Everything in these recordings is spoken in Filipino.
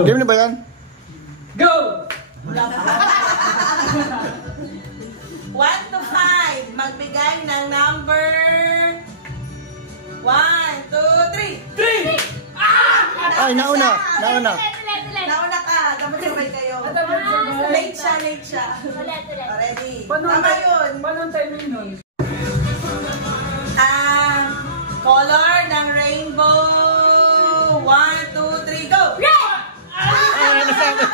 Game na ba yan? Go! 1 to 5. Magbigay ng number 1, 2, 3. 3! Ay, nauna. Nauna ka. Dapat sabay kayo. Late siya. Ready? Tama yun. Paano ang timing nun? Color ng rainbow. 1, 2, 3, go! Walang nasabi.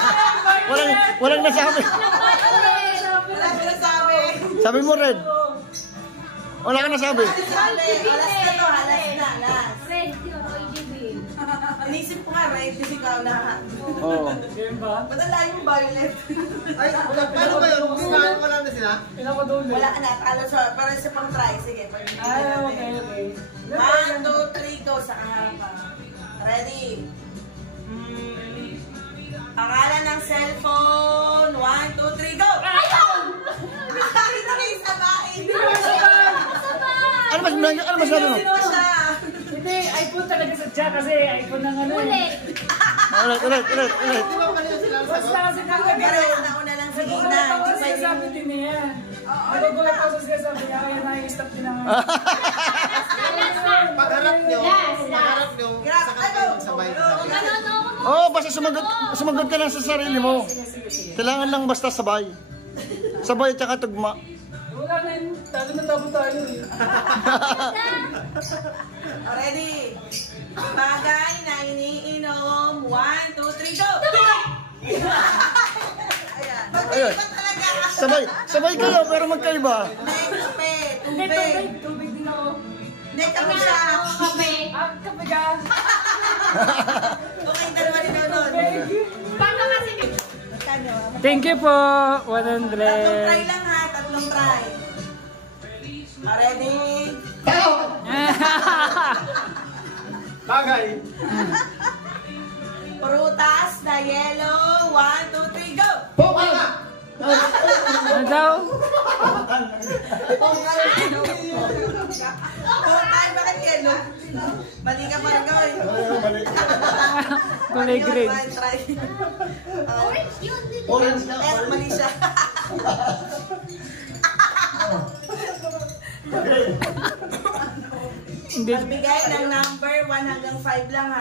Wala ka nasabi. Sabi mo, Red. Wala ka nasabi. Alas. Inisip ko nga, right? Kasi ikaw na. Oo. Game ba? Ba't ang layo yung violet? Ay, paano ba yun? Ginagawa ko lang na sila? Pinakadulo. Wala ka na. Para sa pang try. Sige. Ay, okay. 1, 2, 3, go sa kahapa. Ready? Pangalan ng cellphone. 1, 2, 3, go! Ayaw! Bakit na kayo sabay? Ano mas sabi mo? Sino siya? Hindi, iPhone talaga sa Jack kasi iPhone ng ano. Ulit. Di ba pala yung sila? Basta kasi talaga. Pero nauna lang sa gina. Nagulat ako sa sinasabi din niya. Nagulat ako sa sinasabi niya kaya na-stop din ang Pagharap nyo, sa kayo magsabay. Oo, basta sumagot ka lang sa sarili mo. Kailangan lang basta sabay. Sabay at saka tugma. Wala na yun. Talo na tabo tayo eh. Ready? Bagay na iniinom. 1, 2, 3, go! Ayan. Magkaiba talaga. Sabay kayo pero magkaiba. Next, Tubig din ako. Next, kami siya. Kape ka. Okay, dalawa rin doon. Paano kasi? Magkano? Thank you po. Tatlong 100. try lang ha. Tatlong try. Ready? Bagay. Prutas na yellow. 1, 2, 3, go! Pokala! Ano daw? Ay, bakit yellow? Mali ka pa rin gawin. Kulay green. Try. Orange yun. Orange na. Mali siya. Magbigay ng number 1 hanggang 5 lang ha.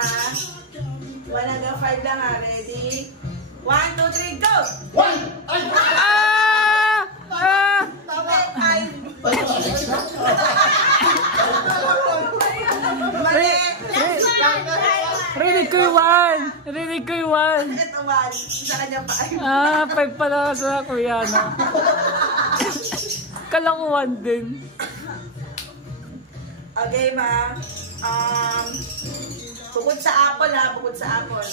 1 hanggang 5 lang ha. Ready? 1, 2, 3, go! One! Ay! Mali! Rinig ko yung 1. Rinig ko yung 1. Ito 1. Sa kanya 5. 5 pala sa kuya na. Kala ko 1 din. Okay ma. Bukod sa apple ha. Bukod sa apple.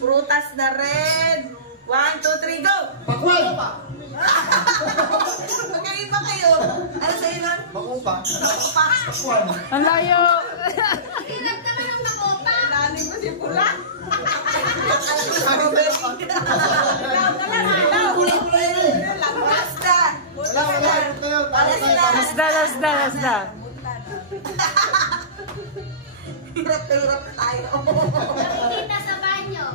Prutas na red. 1, 2, 3, go! Pakwal! Magkaiba kayo. Ano sa'yo nun? Makupa. Pakwal. Ang layo. Hirap naman ang makopa. Nanin ko si Pula. Lasda. Hirap tayo. Kita sa banyo.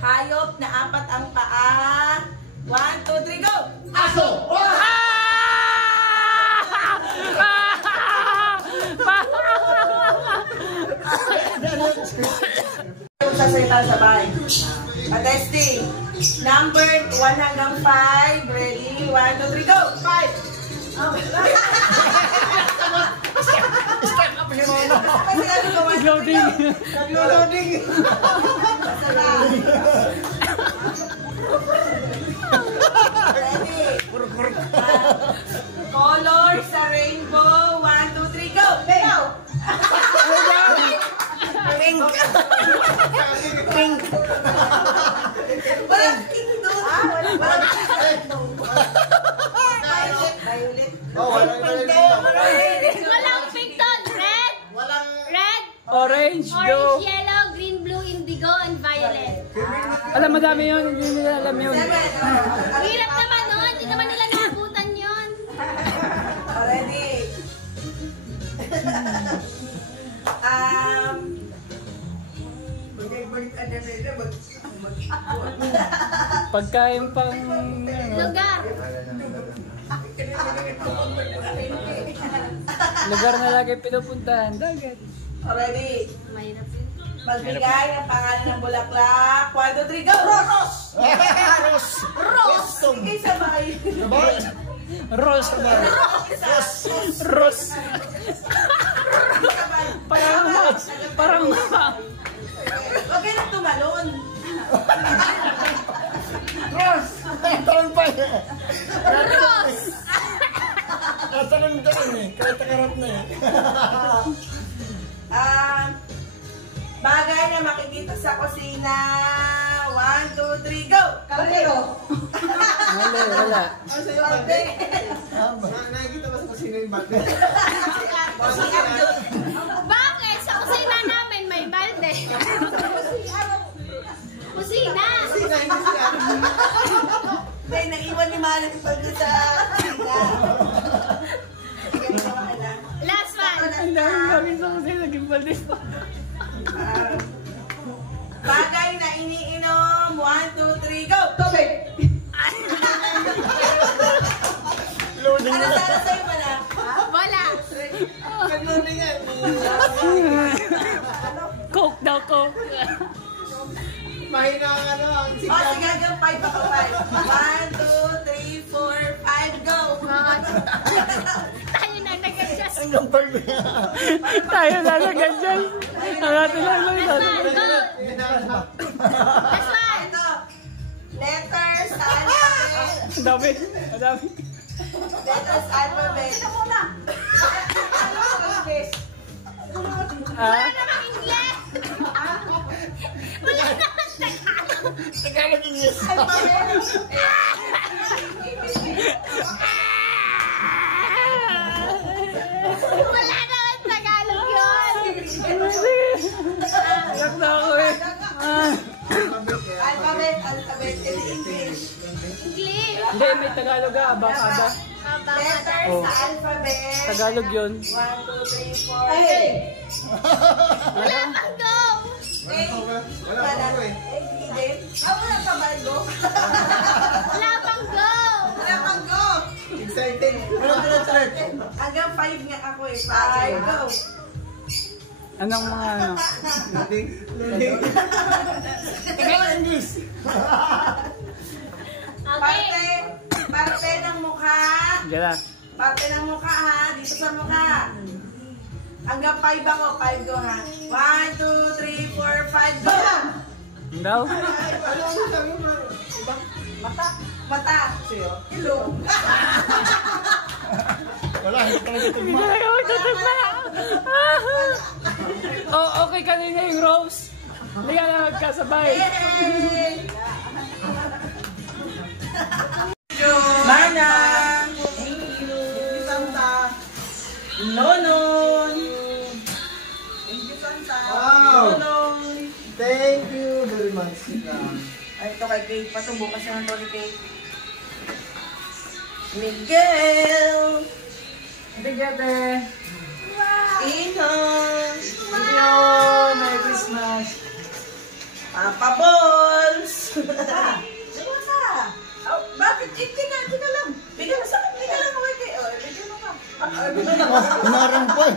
Hayop na 4 ang paa. 1, 2, 3, go! Aso! Sasalita sabay. Testing. Number 1 hanggang 5. Ready? 1, 2, 3, go! 5! Loading. Naglo-loading. Ready? Color sa rainbow. 1, 2, 3, go! Go! Pink. Pink. Walang pink doon. Walang pink doon. Violet. Walang pink doon. Red. Red. Orange, blue. Yellow, green, blue, indigo, and violet. Alam, madami yun. Hindi nila alam yun. Ang hirap naman nun. Hindi naman nila naabutan yun. Ready? Pagkain pang... Lugar. Lugar na lagi pinupuntahan. Dagat. Ready? Mahirap yun. Magbigay ng pangalan ng bulaklak. 1, 2, 3, go! Rose! Ros! Sige, sabay. Sabay! Rose ba? Rose! Rose. Sabay. Parang Huwag kayo nang tumalon. Ros! Talon pa eh! Ros! Talon eh. Kahit nakarap na eh. Bagay na makikita sa kusina. 1, 2, 3, go! Kaldero. wala. Ano sa'yo, bate? Nakikita ba sa kusina yung bate? Bakit? Sa kusina namin may balde. Kusina. Kusina, hindi siya. Hindi, naiwan ni Manny yung balde sa kusina. Ganito ka na. Last one. Ang dami sa kusina. Naging balde pa. Bagay na iniinom. 1, 2, 3, go! Tubig! Loading Ano na. sana sa'yo pa na? Wala. Ganun na yan. Coke daw, Coke. Mahina ang ano, ang O, sigaw. sige, hanggang 5 ako, 5. 1, 2, 3, 4, 5, go! Tayo na nag-adjust. Hanggang park na. Tayo lalagyan dyan. Ang atin lang lang. Last one. Go. Last one. Ito, letters sa alphabet. Ang dami. Ang dami. Letters alphabet. Ito muna. Wala namang Ingles. Wala namang Tagalog. Tagalog English. Alphabet. Wala namang Tagalog yun. Iyak na ako eh. Alphabet in English. English. Hindi, may Tagalog ah. Abang-aba. Letters Oh. sa alphabet. Tagalog yun. 1, 2, 3, 4. Hey! Wala pang go. Wala pa ako eh. Hindi. Wala pa ba go? Wala pang go. Wala pang go. Excited. Hanggang 5 nga ako eh. 5, go. Anong mga ano? Lading. Lading. Tagalog English. Okay. Parte ng mukha. Diyan na. Parte ng mukha ha. Dito sa mukha. Hanggang 5 ako. 5 go ha. 1, 2, 3, 4, 5, go! Ang daw? Ano ang sabi mo? Mata. Mata. Ilong. Wala, hindi talaga Hindi tugma. na kayo magtutugma. Oh, okay kanina yung Rose. Hindi ka na magkasabay. Yay! Manang. Thank you. Santa. Nonon. Thank you, Santa. Wow. Nonon. Thank you very much. Ay, ito kay Kate. Patubukas na ng Tony Kate. Miguel. Bigate. Inon. Yo, Merry Christmas. Papa Balls. Diba na? Oh, bakit? Hindi ka lang. Bigyan mo sa akin. Bigyan lang mo kay Kate. Oh, bigyan mo ka. Umarang po eh.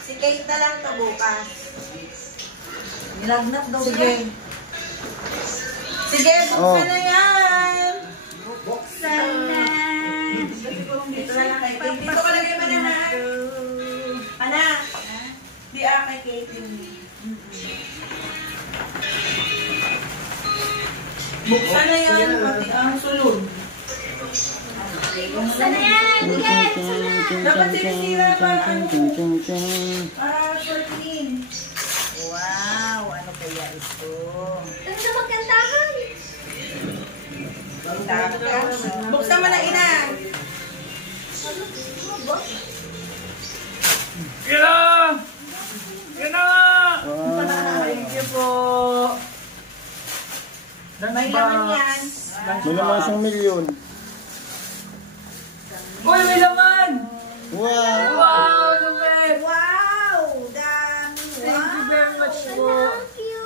Si Kate na lang ito bukas. Nilagnat daw Sige. Sige, buksan na yan. Buksan na. Dito na lang kay Kate. Dito ka lagay mana na. Ana. Di kay Kate yun. Buksan na yan. Pati ang sulod. Buksan na yan. Sige, buksan na. Dapat sinisira para ano. Para shortkin. Wow, ano kaya ito? Ano na magkantahan? Buksan mo na, ina. Kira! Kira! Thank you po. May laman yan. May naman isang milyon. Uy, may laman! Wow! Wow, Lupet! Wow! Dami! Thank you very much po. Thank you.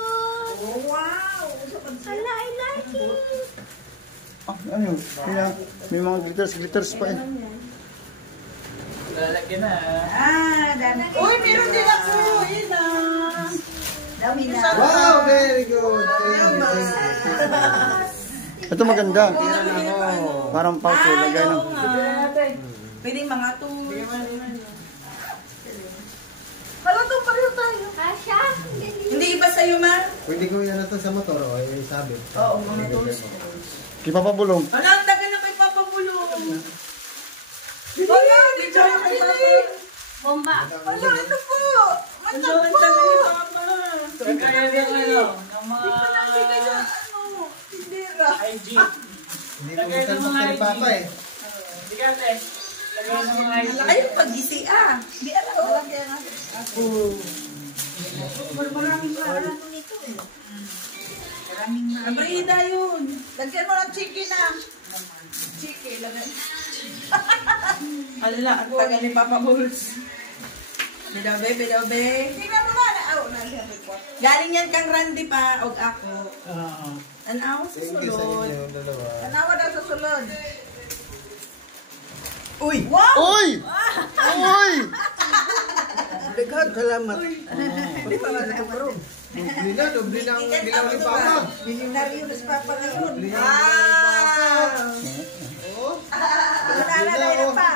Ah, ano yun? Kaya, may mga glitters pa eh. Lalagyan na. Dami. Uy, meron din ako. Yun na. Dami na. Wow, very good. Ito maganda. Parang pauto, lagay ng... Pwedeng mga to. Hala to, pareho tayo. Kasha? Hindi iba sa'yo, ma? Pwede ko yan natin sa motor o sabi. Oo, mga tools. Kipapabulong. Ano, ang tagal na kay Papa Bulong. Wala, di dyan kay Papa. Bomba. Wala, ano po? Mata po. Nagkaya ano, ng mga Tindera. IG. Hindi ko minsan sa Papa eh. Hindi ka, te. Lagyan ng mga IG. Ayun, pag-isi Di alam ko. Maraming maalam mo nito eh. Maraming maalam. Abrida yun. Lagyan mo ng chicken Chicken, lagyan. Ala, ang tagal ni Papa Bulls. Bidaw be. Tingnan mo na. Galing yan kang Randy pa, og ako. Anaw sa Thank you sa sulod. inyo dalawa. Anaw daw sa sulod. Uy! Wow! Uy! Uy! Daghang salamat. Hindi pa wala ka bro. Doble na ang bilang ni Papa. Milyonaryo na si Papa ngayon. Oh. Milyonaryo dahil pa.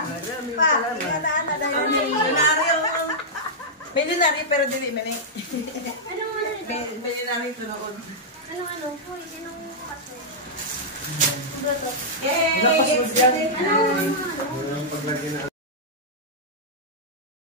Milyonaryo. Milyonaryo pero dili mani. Anong ano nito? Milyonaryo ito noon. Anong ano? Uy, sinong kaso? Yay! Napasod yan. Anong ano? Paglagyan na